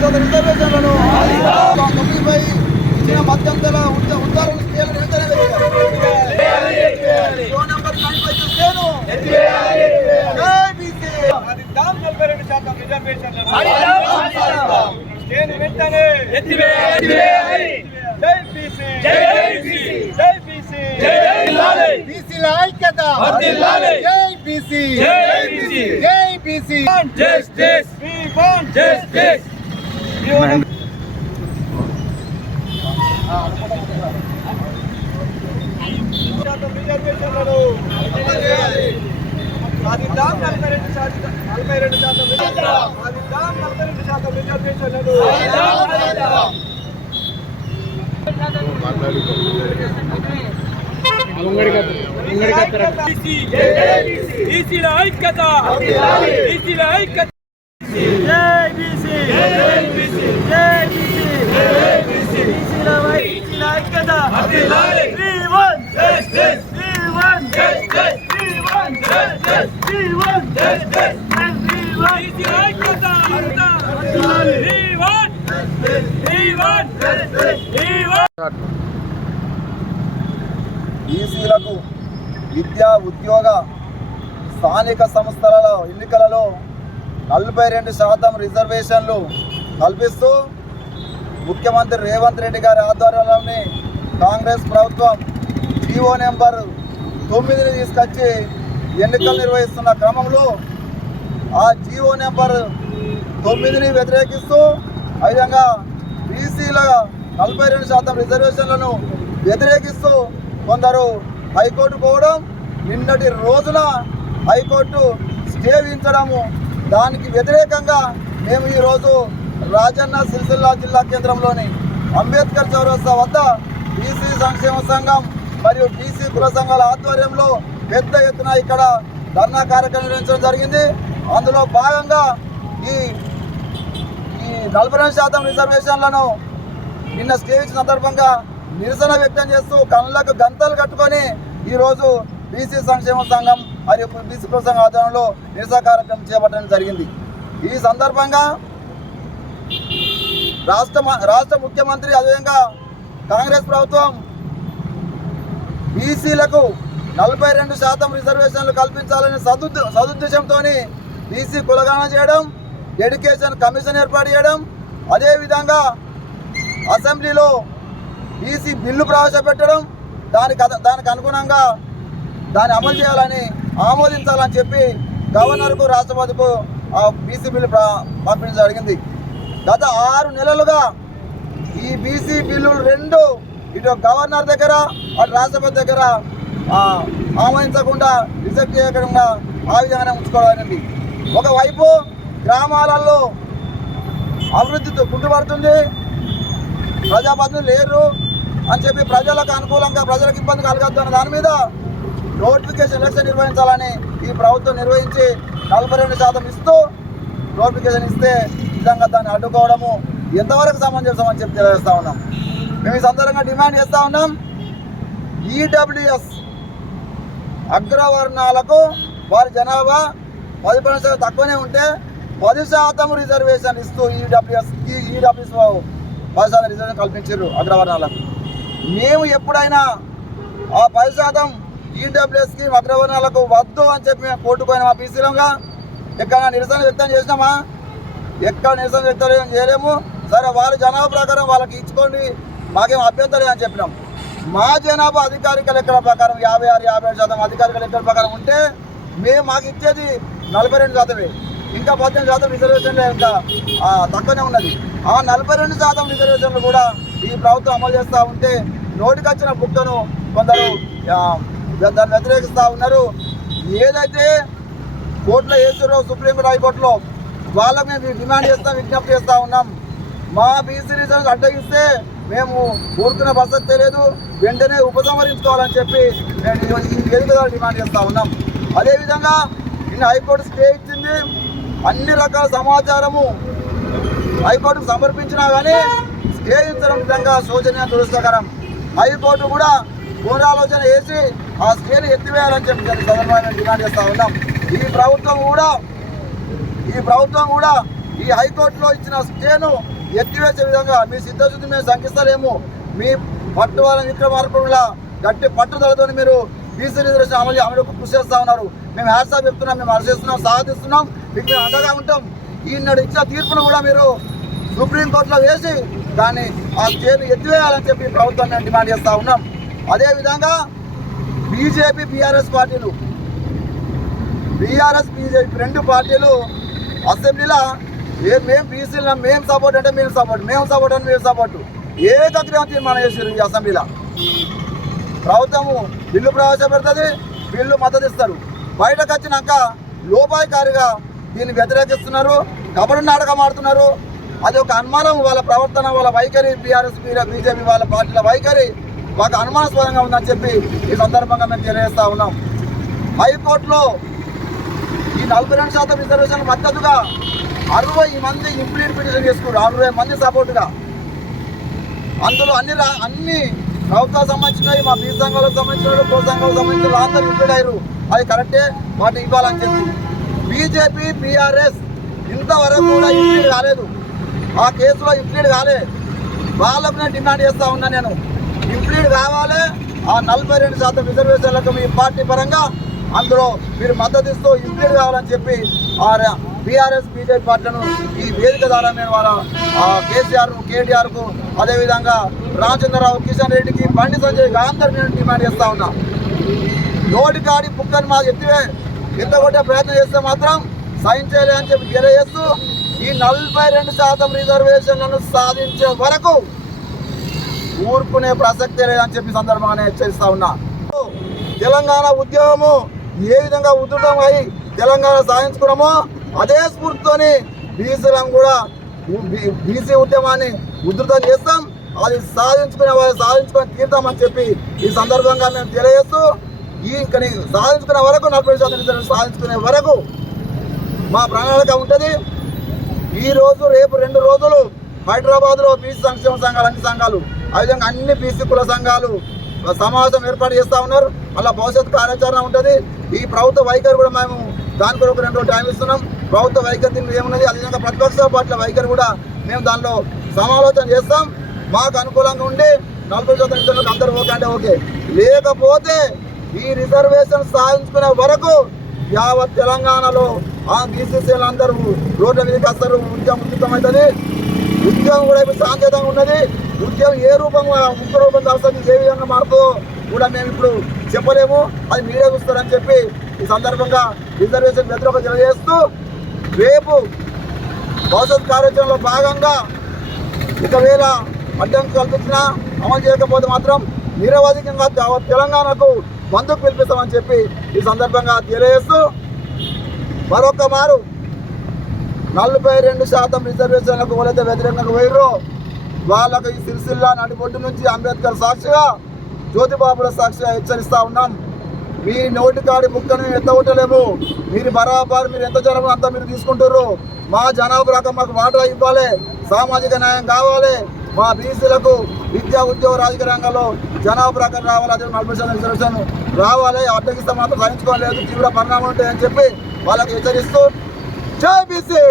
శాతం రిజర్వేషన్లను తొమ్మిదిపై ఇచ్చిన మధ్యంతర ఉత్త- ఉత్తర్వులు ఐక్యత. జై బీసీ. జై బీసీ. జై బీసీ. Justice. We సాధిద్దాం నలభై రెండు శాతం నలభై రెండు శాతం రిజర్వేషన్లను. సాధిద్దాం నలభై రెండు శాతం రిజర్వేషన్లను. ఈసీల ఐక్యత ఈసీల ఐక్యత ఈసీలకు విద్యా ఉద్యోగ స్థానిక సంస్థలలో ఎన్నికలలో నలభై రెండు శాతం రిజర్వేషన్లు కల్పిస్తూ ముఖ్యమంత్రి రేవంత్ రెడ్డి గారి ఆధ్వర్యంలోని కాంగ్రెస్ ప్రభుత్వం జీవో నెంబర్ తొమ్మిదిని తీసుకొచ్చి ఎన్నికలు నిర్వహిస్తున్న క్రమంలో ఆ జీవో నెంబర్ తొమ్మిదిని వ్యతిరేకిస్తూ ఆ విధంగా బీసీల నలభై రెండు శాతం రిజర్వేషన్లను వ్యతిరేకిస్తూ కొందరు హైకోర్టు పోవడం నిన్నటి రోజున హైకోర్టు స్టే విధించడము దానికి వ్యతిరేకంగా మేము ఈరోజు రాజన్న సిరిసిల్ల జిల్లా కేంద్రంలోని అంబేద్కర్ చౌరస్తా వద్ద బీసీ సంక్షేమ సంఘం మరియు బీసీ కుల సంఘాల ఆధ్వర్యంలో పెద్ద ఎత్తున ఇక్కడ ధర్నా కార్యక్రమం నిర్వహించడం జరిగింది. అందులో భాగంగా ఈ ఈ నలభై రెండు శాతం రిజర్వేషన్లను నిన్న స్టే సందర్భంగా నిరసన వ్యక్తం చేస్తూ కళ్ళకు గంతలు కట్టుకొని ఈరోజు బీసీ సంక్షేమ సంఘం మరియు బీసీ కుల సంఘం ఆధ్వర్యంలో నిరసన కార్యక్రమం చేపట్టడం జరిగింది. ఈ సందర్భంగా రాష్ట్ర రాష్ట్ర ముఖ్యమంత్రి అదేవిధంగా కాంగ్రెస్ ప్రభుత్వం బీసీలకు నలభై రెండు శాతం రిజర్వేషన్లు కల్పించాలని సదుద్ద సదుద్దేశంతో బీసీ కులగాన చేయడం ఎడ్యుకేషన్ కమిషన్ ఏర్పాటు చేయడం అదేవిధంగా అసెంబ్లీలో బీసీ బిల్లు ప్రవేశపెట్టడం దానికి దానికి అనుగుణంగా దాన్ని అమలు చేయాలని ఆమోదించాలని చెప్పి గవర్నర్కు రాష్ట్రపతికు ఆ బీసీ బిల్లు ప్ర- పంపించడం జరిగింది. గత ఆరు నెలలుగా ఈ బీసీ బిల్లులు రెండు ఇటు గవర్నర్ దగ్గర అటు రాష్ట్రపతి దగ్గర ఆహ్వానించకుండా ఆమోదించకుండా రిజెక్ట్ చేయకుండా ఆ విధంగానే ఉంచుకోవాలండి ఒకవైపు గ్రామాలలో అభివృద్ధి కుంటుపడుతుంది ప్రజాపతిని లేరు అని చెప్పి ప్రజలకు అనుకూలంగా ప్రజలకు ఇబ్బంది కలగద్దు అన్న దాని మీద నోటిఫికేషన్ ఎలక్షన్ నిర్వహించాలని ఈ ప్రభుత్వం నిర్వహించి నలభై రెండు శాతం ఇస్తూ నోటిఫికేషన్ ఇస్తే నిజంగా దాన్ని అడ్డుకోవడము ఎంతవరకు సమంజసం అని చెప్పి తెలియజేస్తా ఉన్నాం. మేము ఈ సందర్భంగా డిమాండ్ చేస్తా ఉన్నాం. ఈడబ్ల్యూఎస్ అగ్రవర్ణాలకు వారి జనాభా పది పర్సెంట్ తక్కువనే ఉంటే పది శాతం రిజర్వేషన్ ఇస్తూ ఈడబ్ల్యూఎస్ ఈడబ్ల్యూఎస్ పది శాతం రిజర్వేషన్ కల్పించారు అగ్రవర్ణాలకు. మేము ఎప్పుడైనా ఆ పది శాతం ఈడబ్ల్యూఎస్కి అగ్రవర్ణాలకు వద్దు అని చెప్పి మేము కోర్టుపోయిన మా బీసీలంగా ఎక్కడ నిరసన వ్యక్తం చేసినామా? ఎక్కడ నిరసన వ్యక్తం చేయలేము? సరే వాళ్ళ జనాభా ప్రకారం వాళ్ళకి ఇచ్చుకోండి మాకేం అభ్యంతరం అని చెప్పినాం. మా జనాభా అధికారిక లెక్కల ప్రకారం యాభై ఆరు యాభై ఏడు శాతం అధికారిక లెక్కల ప్రకారం ఉంటే మేము మాకు ఇచ్చేది నలభై రెండు శాతమే. ఇంకా పద్దెనిమిది శాతం రిజర్వేషన్లు ఇంకా తక్కువనే ఉన్నది. ఆ నలభై రెండు శాతం రిజర్వేషన్లు కూడా ఈ ప్రభుత్వం అమలు చేస్తూ ఉంటే నోటికొచ్చిన బుక్కను కొందరు దాన్ని వ్యతిరేకిస్తూ ఉన్నారు. ఏదైతే కోర్టులో వేసారో సుప్రీంకోర్టు హైకోర్టులో వాళ్ళకు మేము డిమాండ్ చేస్తాం విజ్ఞప్తి చేస్తూ ఉన్నాం. మా బీసీ రిజర్వ్స్ అడ్డగిస్తే మేము కోరుతున్న పరిస్థితి తెలియదు వెంటనే ఉపసంహరించుకోవాలని చెప్పి మేము ఈ- ఈ వేదిక ద్వారా డిమాండ్ చేస్తూ ఉన్నాం. అదేవిధంగా నిన్న హైకోర్టు స్టే ఇచ్చింది. అన్ని రకాల సమాచారము హైకోర్టుకు సమర్పించినా కానీ స్టే ఇచ్చడం విధంగా శోచనీయ దురదృష్టకరం. హైకోర్టు కూడా పునరాలోచన చేసి ఆ స్టేని ఎత్తివేయాలని చెప్పి దాని సందర్భంగా డిమాండ్ చేస్తూ ఉన్నాం. ఈ ప్రభుత్వం కూడా ఈ ప్రభుత్వం కూడా ఈ హైకోర్టులో ఇచ్చిన స్టేను ఎత్తివేసే విధంగా మీ సిద్ధశుద్ధి మేము శంకిస్తలేము మీ పట్టు వాళ్ళ విక్రమార్పణల గట్టి పట్టుదలతో మీరు బీసీ రిజర్వేషన్ అమలు అమలుకు కృషి చేస్తా ఉన్నారు. మేము హ్యాట్సాప్ చెప్తున్నాం మేము హర్షిస్తున్నాం సాధిస్తున్నాం. మీకు మేము అండగా ఉంటాం. ఈనాడు ఇచ్చిన తీర్పును కూడా మీరు సుప్రీంకోర్టులో వేసి దాన్ని ఆ స్టేను ఎత్తివేయాలని చెప్పి ప్రభుత్వం మేము డిమాండ్ చేస్తూ ఉన్నాం. అదేవిధంగా బీజేపీ బీఆర్ఎస్ పార్టీలు బీఆర్ఎస్ బీజేపీ రెండు పార్టీలు అసెంబ్లీలో ఏ మేము బీసీలో మేము సపోర్ట్ అంటే మేము సపోర్ట్ మేము సపోర్ట్ అంటే మేము సపోర్ట్ ఏకగ్రీవం తీర్మానం చేసారు ఈ అసెంబ్లీలో ప్రభుత్వము బిల్లు ప్రవేశపెడుతుంది బిల్లు మద్దతు ఇస్తారు. బయటకు వచ్చినాక లోపాయికారిగా దీన్ని వ్యతిరేకిస్తున్నారు కబడి నాటకం ఆడుతున్నారు అది ఒక అనుమానం వాళ్ళ ప్రవర్తన వాళ్ళ వైఖరి బీఆర్ఎస్ బీజేపీ వాళ్ళ పార్టీల వైఖరి మాకు అనుమానాస్పదంగా ఉందని చెప్పి ఈ సందర్భంగా మేము తెలియజేస్తా ఉన్నాం. హైకోర్టులో ఈ నలభై రెండు శాతం రిజర్వేషన్ మద్దతుగా అరవై మంది ఇంప్లిమెంటేషన్ చేసుకున్నారు. అరవై మంది సపోర్ట్గా. అందులో అన్ని రా- అన్ని ప్రభుత్వాలకు సంబంధించినవి మా బీ సంఘాలకు సంబంధించిన కో సంఘాలకు సంబంధించిన అందరూ ఇంప్లీడ్ అయ్యారు. అది కరెక్టే వాటి ఇవ్వాలని చెప్పి. బీజేపీ బీఆర్ఎస్ ఇంతవరకు కూడా ఇంప్లీడ్ కాలేదు. ఆ కేసులో ఇంప్లీడ్ కాలే. వాళ్ళకు నేను డిమాండ్ చేస్తా ఉన్నా నేను. ఇంప్లీడ్ కావాలి ఆ నలభై రెండు శాతం రిజర్వేషన్లకు మీ పార్టీ పరంగా అందులో మీరు మద్దతు ఇస్తూ ఇంప్లీడ్ కావాలని చెప్పి ఆ బీఆర్ఎస్ బీజేపీ పార్టీలను ఈ వేదిక ద్వారా నేను వాళ్ళ ఆ, కేసీఆర్ కేటీఆర్కు అదేవిధంగా రామచంద్రరావు కిషన్ రెడ్డికి బండి సంజయ్ అందరు నేను డిమాండ్ చేస్తా ఉన్నా. నోటి కాడి బుక్కని మా ఎత్తివే ఎత్తగొట్టే ప్రయత్నం చేస్తే మాత్రం సైన్ చేయలే అని చెప్పి తెలియజేస్తూ ఈ నలభై రెండు శాతం రిజర్వేషన్లను సాధించే వరకు ఊరుకునే ప్రసక్తే లేదని చెప్పి సందర్భంగానే హెచ్చరిస్తా ఉన్నా. తెలంగాణ ఉద్యమము ఏ విధంగా ఉధృతమై తెలంగాణ సాధించుకున్నామో అదే స్ఫూర్తితోని బీసీలను కూడా బీసీ ఉద్యమాన్ని ఉధృతం చేస్తాం. అది సాధించుకునే వారు సాధించుకొని తీర్థమని చెప్పి ఈ సందర్భంగా మేము తెలియజేస్తూ ఈ ఇంకా సాధించుకునే వరకు నలభై శాతం రిజర్వేషన్ సాధించుకునే వరకు మా ప్రణాళిక ఉంటుంది. ఈ రోజు రేపు రెండు రోజులు హైదరాబాద్లో బీసీ సంక్షేమ సంఘాలు అన్ని సంఘాలు ఆ అన్ని బీసీ కుల సంఘాలు సమావేశం ఏర్పాటు చేస్తూ ఉన్నారు. అలా భవిష్యత్ కార్యాచరణ ఉంటుంది. ఈ ప్రభుత్వ వైఖరి కూడా మేము దాని కొరకు రెండు టైం ఇస్తున్నాం. ప్రభుత్వ వైఖరి ఏమున్నది? అదేవిధంగా ప్రతిపక్ష పార్టీల వైఖరి కూడా మేము దానిలో సమాలోచన చేస్తాం. మాకు అనుకూలంగా ఉండి నలభై శాతం ఇతరులకు అందరూ ఓకే అంటే ఓకే. లేకపోతే ఈ రిజర్వేషన్ సాధించుకునే వరకు యావత్ తెలంగాణలో ఆ బీసీసీలు అందరూ రోడ్ల మీదకి వస్తారు ఉద్యమం ఉచితమవుతుంది ఉద్యమం కూడా ఇప్పుడు సాంకేతంగా ఉన్నది. ఉద్యమం ఏ రూపంగా ముఖ్య రూపం దాస్తుంది ఏ విధంగా మారుతుందో కూడా మేము ఇప్పుడు చెప్పలేము. అది మీరే చూస్తారని చెప్పి ఈ సందర్భంగా రిజర్వేషన్ వ్యతిరేక తెలియజేస్తూ రేపు భవిష్యత్ కార్యాచరణలో భాగంగా ఒకవేళ అడ్డం కల్పించినా అమలు చేయకపోతే మాత్రం నిరవధికంగా యావత్ తెలంగాణకు బంధుకు పిలిపిస్తామని చెప్పి ఈ సందర్భంగా తెలియజేస్తూ మరొక మారు నలభై రెండు శాతం రిజర్వేషన్లకు ఎవరైతే వ్యతిరేకంగా పోయిర్రో వాళ్ళకు ఈ సిరిసిల్ల నడిబొడ్డు నుంచి అంబేద్కర్ సాక్షిగా జ్యోతిబాబుల సాక్షిగా హెచ్చరిస్తా ఉన్నాం. మీ నోటి కాడి ముక్కను ఎత్తగొట్టలేము మీరు బరాబర్ మీరు ఎంత జనం అంతా మీరు తీసుకుంటారు మా జనాభా రకం మాకు వాటా ఇవ్వాలి. సామాజిక న్యాయం కావాలి. మా బీసీలకు విద్యా ఉద్యోగ రాజకీయ రంగంలో జనాభా ప్రకారం రావాలి. అదే నలభై శాతం రిజర్వేషన్ రావాలి. అడ్డగిస్తే మాత్రం సహించుకోలేదు. తీవ్ర పరిణామం ఉంటాయని చెప్పి వాళ్ళకి హెచ్చరిస్తూ జై బీసీ!